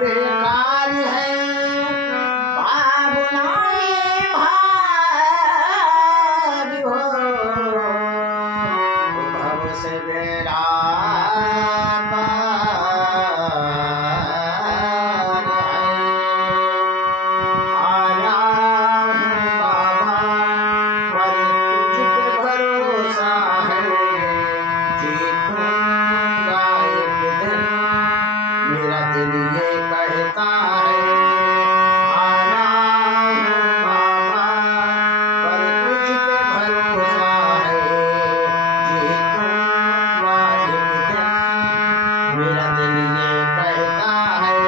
बेकार है भावना ये भाग हो भव से बेड़ा पार है। आया हूँ बाबा पर तुझ पे भरोसा है जीतूंगा एक दिन मेरा दिल ये कहता है। आया हूँ बाबा पर तुझ पे भरोसा है जीतूंगा एक दिन मेरा दिल ये कहता है।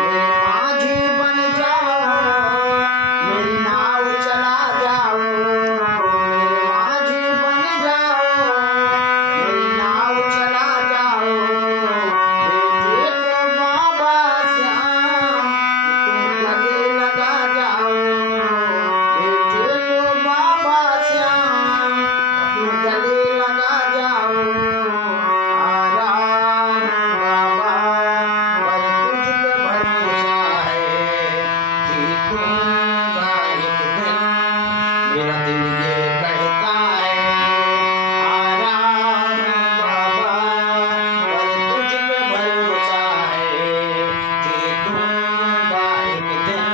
मेरे माझी बन जाओ मेरी नाव चला जाओ मेरे माझी बन जाओ मेरी नाव चला जाओ बेटे को बाबा श्याम तुम गले लगा जाओ बेटे को बाबा श्याम तुम गले लगा जाओ। आया हूँ बाबा पर तुझ पे भरोसा है जीतूंगा एक दिन मेरा दिल ये कहता है। आया हूँ बाबा पर तुझ पे भरोसा है जीतूंगा एक दिन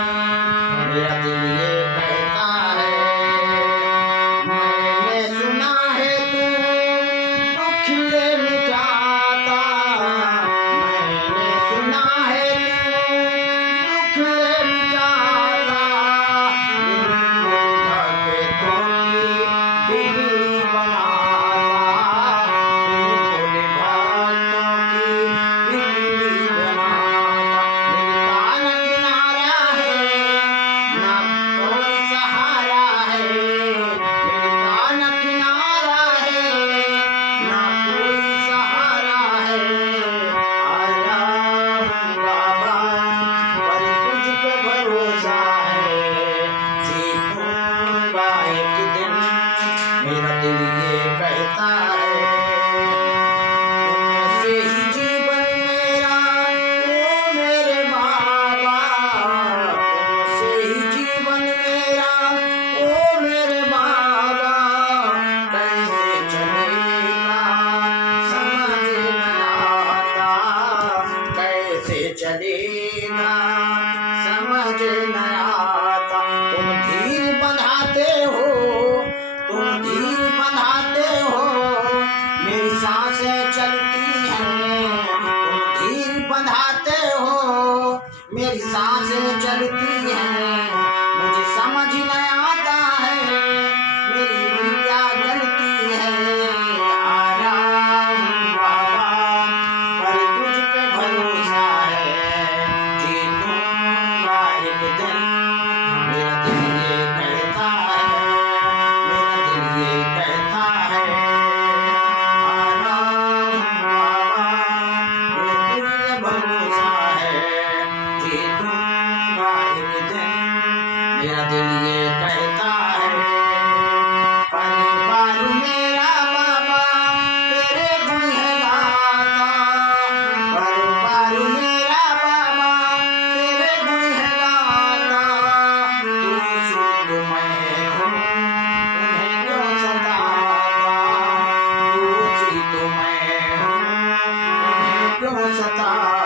मेरा दिल ये कहता है। मैंने सुना है तू दुख ले मिटाता मैंने सुना है तू दुख ले मिटाता मेरे भोले भक्तों की बिगड़ी बनाता मेरे भोले भक्तों की बिगड़ी बनाता। मिलता न किनारा है ना कोई सहारा है मिलता न किनारा है ना कोई सहारा है। आया हूँ बाबा पर तुझ पे भरोसा है जीतूंगा एक दिन मेरा दिल ये कहता है। तुमसे ही जीवन मेरा ओ मेरे बाबा तुमसे ही जीवन मेरा ओ मेरे बाबा कैसे चलेगा समझ न आता कैसे चलेगा समझ न आता। तुम धीर बंधाते हो तुम धीर बंधाते हो मेरी सांसें चलती हैं तुम धीर बंधाते हो मेरी सांसें चलती हैं मुझे समझ न आता है मेरी क्या गलती है। आया हूँ बाबा पर तुझ पे भरोसा है जीतूंगा एक दिन मेरा दिल ये कहता है मेरा दिल ये कहता है। आया हूँ बाबा पर तुझ पे भरोसा है जीतूंगा एक दिन मेरा दिल ये कहता है। परिवार मेरा बाबा तेरे गुण है गाता परिवार मेरा बाबा तेरे गुण है गाता तू सुख मैं हूँ उन्हें क्यों सताता तू सुख मैं हूँ उन्हें क्यों सताता।